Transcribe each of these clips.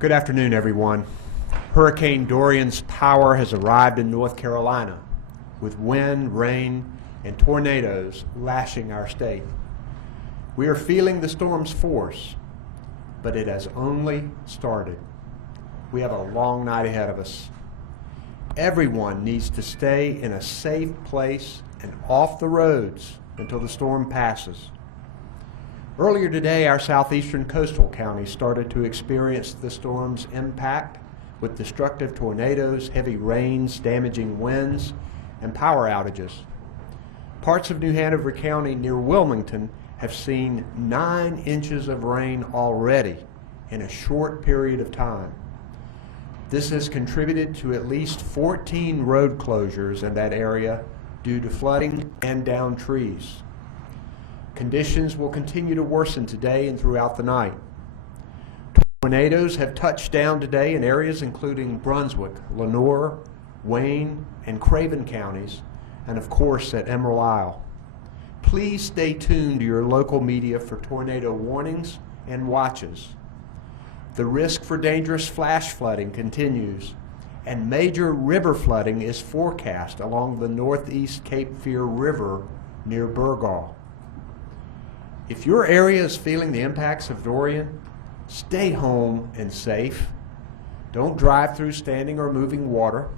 Good afternoon, everyone. Hurricane Dorian's power has arrived in North Carolina with wind, rain, and tornadoes lashing our state. We are feeling the storm's force, but it has only started. We have a long night ahead of us. Everyone needs to stay in a safe place and off the roads until the storm passes. Earlier today, our southeastern coastal counties started to experience the storm's impact with destructive tornadoes, heavy rains, damaging winds, and power outages. Parts of New Hanover County near Wilmington have seen 9 inches of rain already in a short period of time. This has contributed to at least 14 road closures in that area due to flooding and downed trees. Conditions will continue to worsen today and throughout the night. Tornadoes have touched down today in areas including Brunswick, Lenoir, Wayne, and Craven counties, and of course at Emerald Isle. Please stay tuned to your local media for tornado warnings and watches. The risk for dangerous flash flooding continues, and major river flooding is forecast along the northeast Cape Fear River near Burgaw. If your area is feeling the impacts of Dorian, stay home and safe. Don't drive through standing or moving water.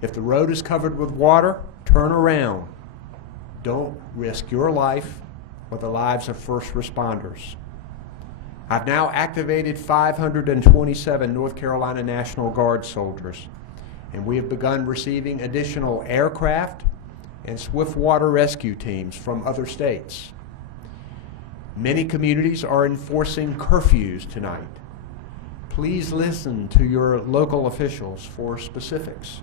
If the road is covered with water, turn around. Don't risk your life or the lives of first responders. I've now activated 527 North Carolina National Guard soldiers, and we have begun receiving additional aircraft and swift water rescue teams from other states. Many communities are enforcing curfews tonight. Please listen to your local officials for specifics.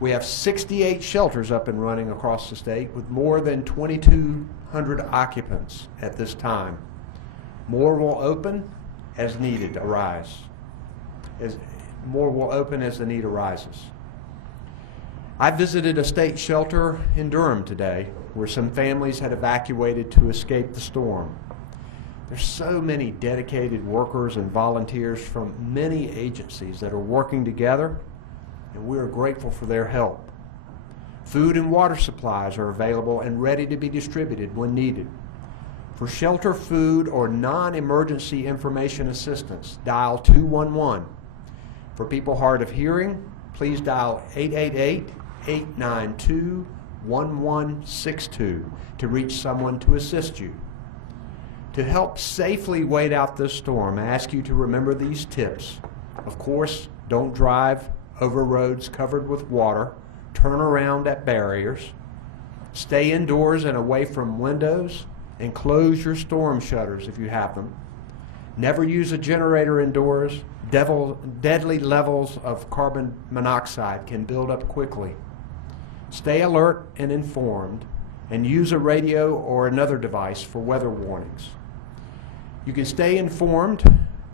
We have 68 shelters up and running across the state with more than 2,200 occupants at this time. More will open as needed arise. More will open as the need arises. I visited a state shelter in Durham today where some families had evacuated to escape the storm. There's so many dedicated workers and volunteers from many agencies that are working together, and we are grateful for their help. Food and water supplies are available and ready to be distributed when needed. For shelter, food, or non-emergency information assistance, dial 211. For people hard of hearing, please dial 888-892-1162 to reach someone to assist you. To help safely wait out this storm, I ask you to remember these tips. Of course, don't drive over roads covered with water. Turn around at barriers. Stay indoors and away from windows, and close your storm shutters if you have them. Never use a generator indoors. Deadly levels of carbon monoxide can build up quickly. Stay alert and informed, and use a radio or another device for weather warnings. You can stay informed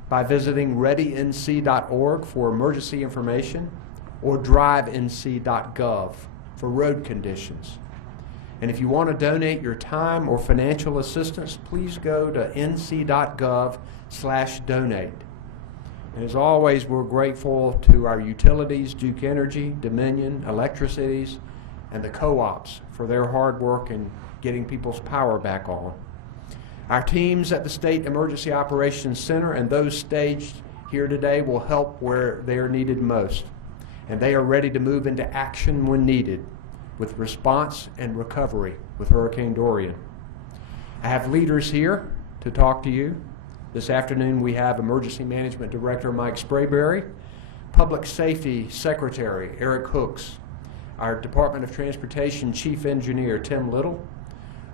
by visiting readync.org for emergency information or drivenc.gov for road conditions. And if you want to donate your time or financial assistance, please go to nc.gov/donate. And as always, we're grateful to our utilities, Duke Energy, Dominion, Electricities, and the co-ops for their hard work in getting people's power back on. Our teams at the State Emergency Operations Center and those staged here today will help where they are needed most. And they are ready to move into action when needed with response and recovery with Hurricane Dorian. I have leaders here to talk to you. This afternoon we have Emergency Management Director Mike Sprayberry, Public Safety Secretary Eric Hooks, our Department of Transportation Chief Engineer Tim Little,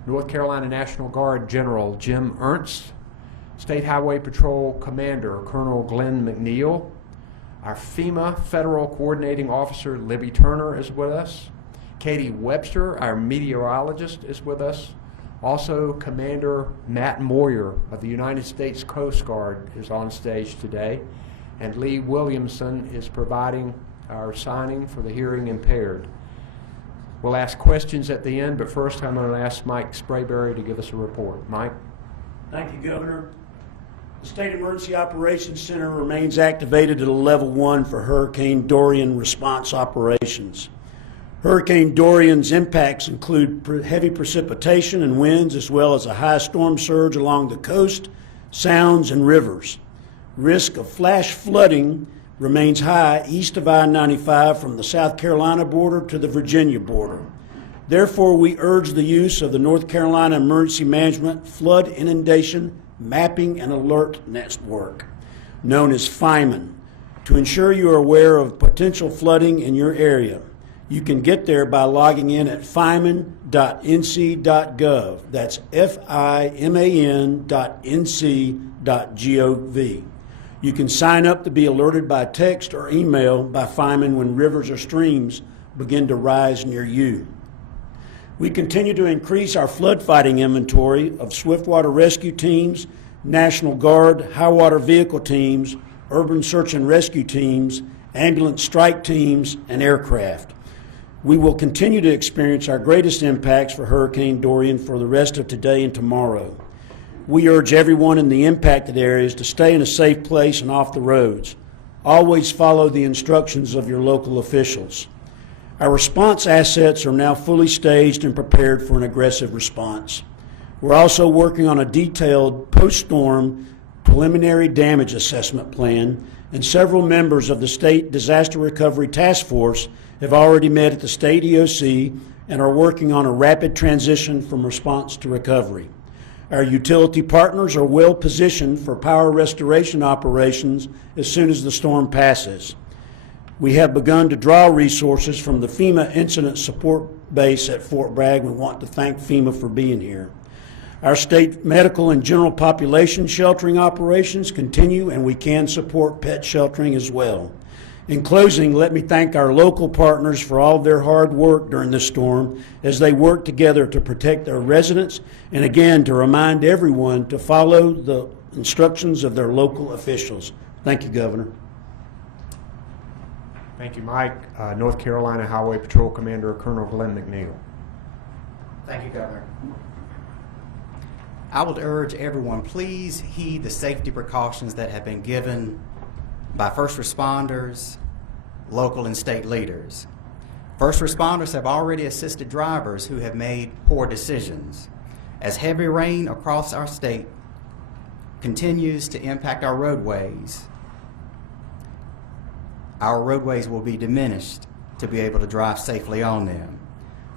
North Carolina National Guard General Jim Ernst, State Highway Patrol Commander Colonel Glenn McNeil, our FEMA Federal Coordinating Officer Libby Turner is with us, Katie Webster, our meteorologist, is with us. Also, Commander Matt Moyer of the United States Coast Guard is on stage today, and Lee Williamson is providing our signing for the hearing impaired. We'll ask questions at the end, but first I'm going to ask Mike Sprayberry to give us a report. Mike? Thank you, Governor. The State Emergency Operations Center remains activated at a level 1 for Hurricane Dorian response operations. Hurricane Dorian's impacts include heavy precipitation and winds, as well as a high storm surge along the coast, sounds, and rivers. Risk of flash flooding remains high east of I-95 from the South Carolina border to the Virginia border. Therefore, we urge the use of the North Carolina Emergency Management Flood Inundation Mapping and Alert Network, known as FIMAN, to ensure you are aware of potential flooding in your area. You can get there by logging in at fiman.nc.gov. That's fiman.nc.gov. You can sign up to be alerted by text or email by FIMAN when rivers or streams begin to rise near you. We continue to increase our flood fighting inventory of swiftwater rescue teams, National Guard, high water vehicle teams, urban search and rescue teams, ambulance strike teams, and aircraft. We will continue to experience our greatest impacts for Hurricane Dorian for the rest of today and tomorrow. We urge everyone in the impacted areas to stay in a safe place and off the roads. Always follow the instructions of your local officials. Our response assets are now fully staged and prepared for an aggressive response. We're also working on a detailed post-storm preliminary damage assessment plan, and several members of the State Disaster Recovery Task Force have already met at the State EOC and are working on a rapid transition from response to recovery. Our utility partners are well positioned for power restoration operations as soon as the storm passes. We have begun to draw resources from the FEMA Incident Support Base at Fort Bragg. We want to thank FEMA for being here. Our state medical and general population sheltering operations continue, and we can support pet sheltering as well. In closing, let me thank our local partners for all of their hard work during this storm as they work together to protect their residents, and again to remind everyone to follow the instructions of their local officials. Thank you, Governor. Thank you, Mike. North Carolina Highway Patrol Commander Colonel Glenn McNeil. Thank you, Governor. I would urge everyone, please heed the safety precautions that have been given by first responders, local and state leaders. First responders have already assisted drivers who have made poor decisions. As heavy rain across our state continues to impact our roadways will be diminished to be able to drive safely on them.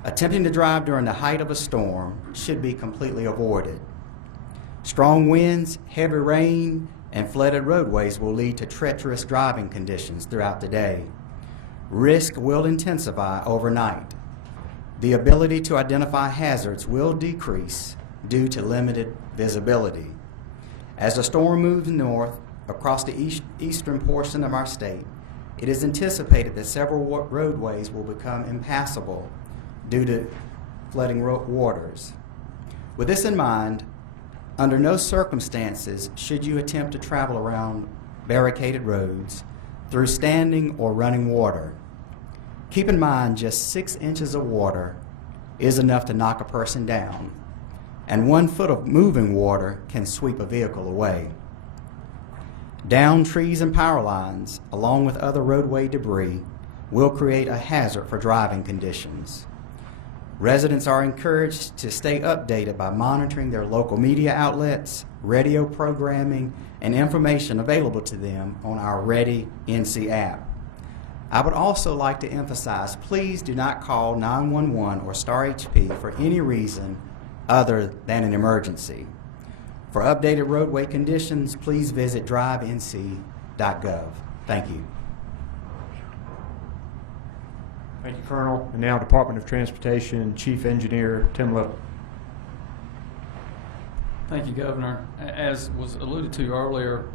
Attempting to drive during the height of a storm should be completely avoided. Strong winds, heavy rain, and flooded roadways will lead to treacherous driving conditions throughout the day. Risk will intensify overnight. The ability to identify hazards will decrease due to limited visibility. As the storm moves north across the eastern portion of our state, it is anticipated that several roadways will become impassable due to flooding waters. With this in mind, under no circumstances should you attempt to travel around barricaded roads through standing or running water. Keep in mind just 6 inches of water is enough to knock a person down, and 1 foot of moving water can sweep a vehicle away. Downed trees and power lines, along with other roadway debris, will create a hazard for driving conditions. Residents are encouraged to stay updated by monitoring their local media outlets, radio programming, and information available to them on our Ready NC app. I would also like to emphasize, please do not call 911 or Star HP for any reason other than an emergency. For updated roadway conditions, please visit drivenc.gov. Thank you. Thank you, Colonel. And now Department of Transportation Chief Engineer Tim Little. Thank you, Governor. As was alluded to earlier,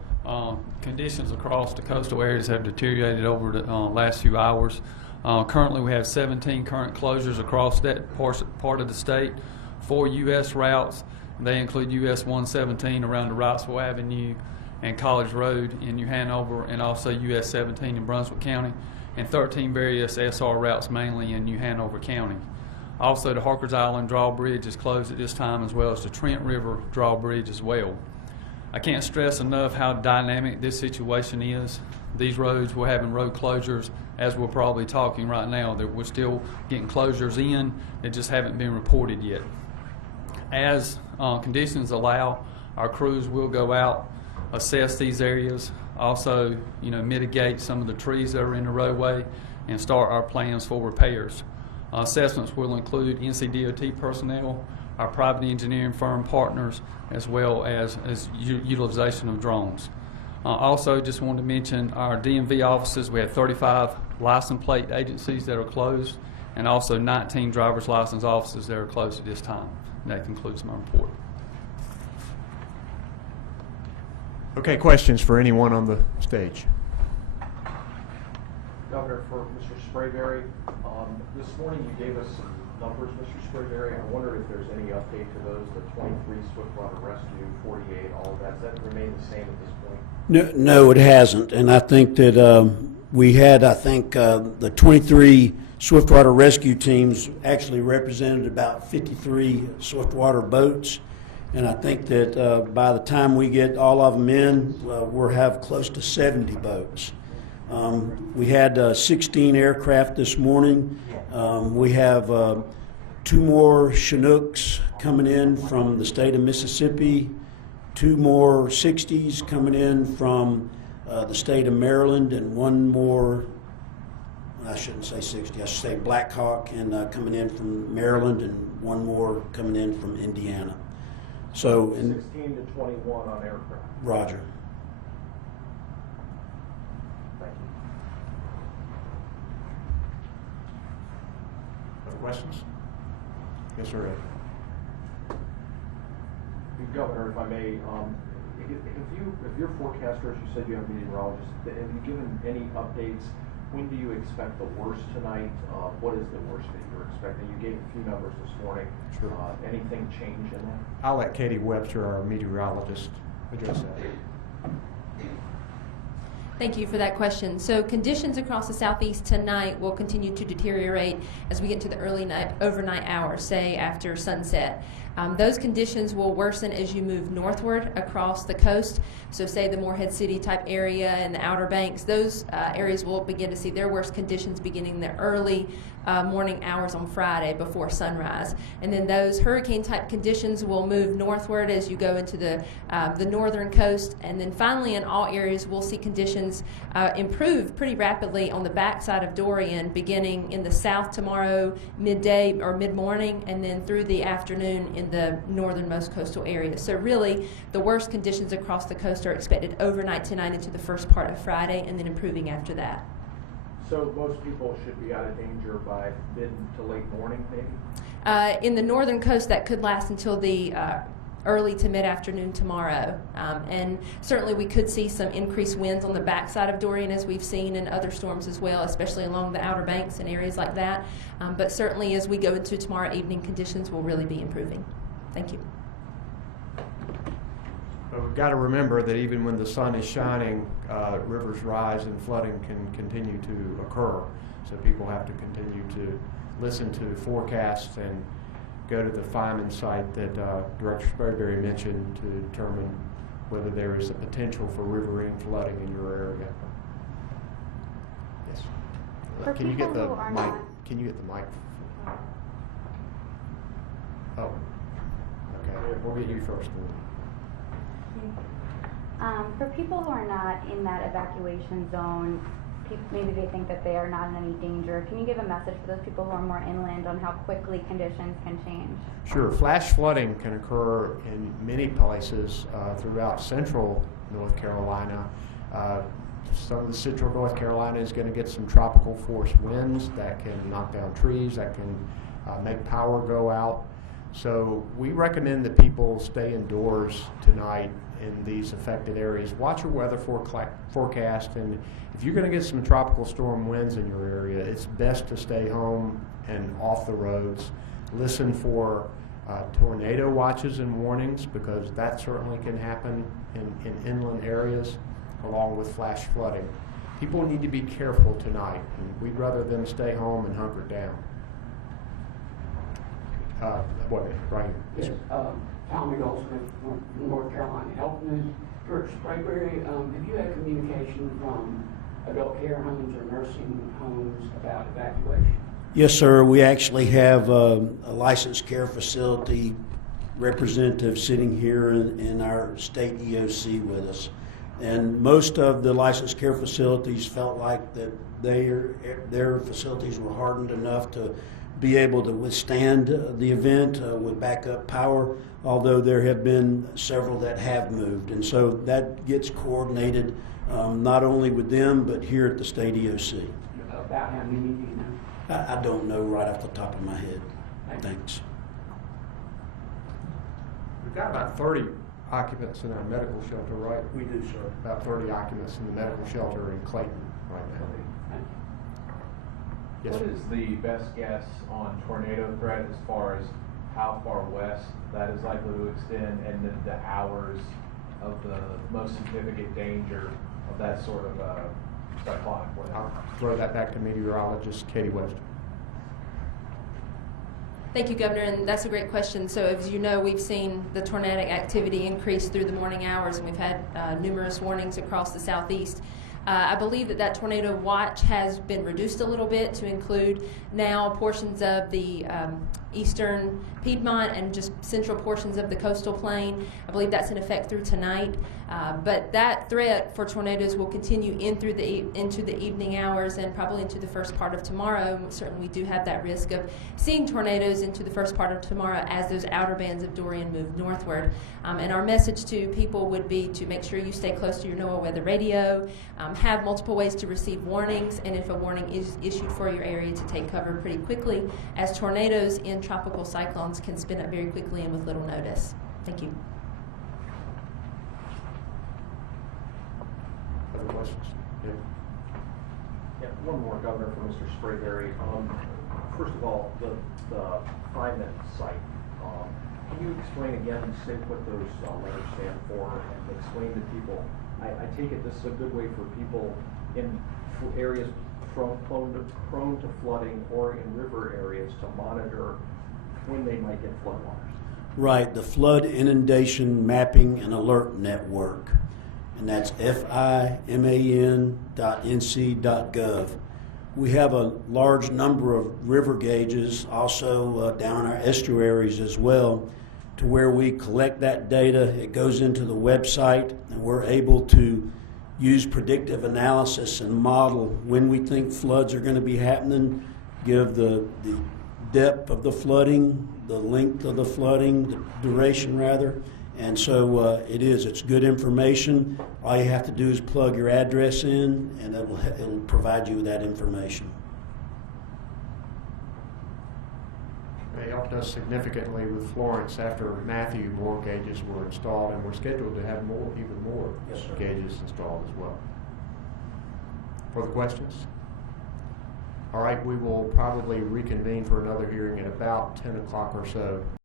conditions across the coastal areas have deteriorated over the last few hours. Currently, we have 17 current closures across that part of the state, 4 U.S. routes. They include US 117 around the Wrightsville Avenue and College Road in New Hanover, and also US 17 in Brunswick County, and 13 various SR routes mainly in New Hanover County. Also, the Harkers Island Drawbridge is closed at this time, as well as the Trent River Drawbridge as well. I can't stress enough how dynamic this situation is. These roads, we're having road closures, as we're probably talking right now, that we're still getting closures in that just haven't been reported yet. As conditions allow, our crews will go out, assess these areas, also, mitigate some of the trees that are in the roadway, and start our plans for repairs. Assessments will include NCDOT personnel, our private engineering firm partners, as well as utilization of drones. Also, just wanted to mention our DMV offices. We have 35 license plate agencies that are closed, and also 19 driver's license offices that are closed at this time. And that concludes my report. Okay, questions for anyone on the stage? Governor, for Mr. Sprayberry, this morning you gave us some numbers, Mr. Sprayberry. I wonder if there's any update to those, the 23 swiftwater rescue, 48, all of that. Does that remain the same at this point? No, it hasn't. And I think that we had, the 23 swiftwater rescue teams actually represented about 53 swiftwater boats. And I think that by the time we get all of them in, we'll have close to 70 boats. We had 16 aircraft this morning. We have 2 more Chinooks coming in from the state of Mississippi, 2 more 60s coming in from the state of Maryland, and 1 more, I shouldn't say 60, I should say Black Hawk, and coming in from Maryland, and 1 more coming in from Indiana. So, 16 to 21 on aircraft. Roger. Thank you. Other questions? Yes, sir. Ed. Governor, if I may, if your forecasters, you said you have meteorologists, have you given any updates? When do you expect the worst tonight? What is the worst that you're expecting? You gave a few numbers this morning. Sure. Anything change in that? I'll let Katie Webster, our meteorologist, address that. Thank you for that question. So conditions across the southeast tonight will continue to deteriorate as we get to the overnight hours, say after sunset. Those conditions will worsen as you move northward across the coast. So say the Morehead City type area and the Outer Banks, those areas will begin to see their worst conditions beginning the early morning hours on Friday before sunrise. And then those hurricane type conditions will move northward as you go into the northern coast. And then finally in all areas we'll see conditions improve pretty rapidly on the backside of Dorian, beginning in the south tomorrow midday or mid-morning, and then through the afternoon in the northernmost coastal areas. So really the worst conditions across the coast are expected overnight tonight into the first part of Friday, and then improving after that. So most people should be out of danger by mid to late morning, maybe? In the northern coast, that could last until the early to mid-afternoon tomorrow. And certainly we could see some increased winds on the backside of Dorian, as we've seen in other storms as well, especially along the Outer Banks and areas like that. But certainly as we go into tomorrow evening, conditions will really be improving. Thank you. But we've got to remember that even when the sun is shining, rivers rise and flooding can continue to occur. So people have to continue to listen to forecasts and go to the Feynman site that Director Sprayberry mentioned to determine whether there is a potential for riverine flooding in your area. Yes. Can you get the mic? Can you get the mic? Oh. Okay. We'll get you first. For people who are not in that evacuation zone, maybe they think that they are not in any danger. Can you give a message for those people who are more inland on how quickly conditions can change? Sure. Flash flooding can occur in many places throughout central North Carolina. Some of the central North Carolina is going to get some tropical force winds that can knock down trees, that can make power go out. So we recommend that people stay indoors tonight in these affected areas. Watch your weather forecast, and if you're going to get some tropical storm winds in your area, it's best to stay home and off the roads. Listen for tornado watches and warnings, because that certainly can happen in inland areas along with flash flooding. People need to be careful tonight, and we'd rather them stay home and hunker down. Right here. Yes, sir. Tommy Goldsmith from North Carolina Health News. George Sprayberry, have you had communication from adult care homes or nursing homes about evacuation? Yes, sir. We actually have a licensed care facility representative sitting here in our state EOC with us. And most of the licensed care facilities felt like that their facilities were hardened enough to be able to withstand the event with backup power, although there have been several that have moved. And so that gets coordinated not only with them, but here at the state EOC. About how many do you know? I don't know right off the top of my head. Thanks. We've got about 30 occupants in our medical shelter, right? We do, sir. About 30 occupants in the medical shelter in Clayton right now. Yes, What sir. is the best guess on tornado threat as far as how far west that is likely to extend, and then the hours of the most significant danger of that sort of cyclonic weather? I'll throw that back to meteorologist Katie Webster. Thank you, Governor, and that's a great question. So as you know, we've seen the tornadic activity increase through the morning hours, and we've had numerous warnings across the southeast. I believe that tornado watch has been reduced a little bit to include now portions of the eastern Piedmont and just central portions of the coastal plain. I believe that's in effect through tonight. But that threat for tornadoes will continue into the evening hours and probably into the first part of tomorrow. Certainly we do have that risk of seeing tornadoes into the first part of tomorrow as those outer bands of Dorian move northward. And our message to people would be to make sure you stay close to your NOAA weather radio, have multiple ways to receive warnings, and if a warning is issued for your area, to take cover pretty quickly, as tornadoes in tropical cyclones can spin up very quickly and with little notice. Thank you. Other questions? Yeah. Yeah, one more, Governor, for Mr. Sprayberry. First of all, the Feynman site. Can you explain again, say what those letters stand for, and explain to people? I take it this is a good way for people in areas prone to flooding or in river areas to monitor when they might get floodwaters. Right, the Flood Inundation Mapping and Alert Network, and that's fiman.nc.gov. We have a large number of river gauges, also down our estuaries as well, to where we collect that data. It goes into the website, and we're able to use predictive analysis and model when we think floods are going to be happening, give the depth of the flooding, the length of the flooding, the duration rather. And so it's good information. All you have to do is plug your address in, and it'll provide you with that information. They helped us significantly with Florence after Matthew. More gauges were installed, and we're scheduled to have even more Yes, sir. gauges installed as well. Further questions? All right, we will probably reconvene for another hearing at about 10 o'clock or so.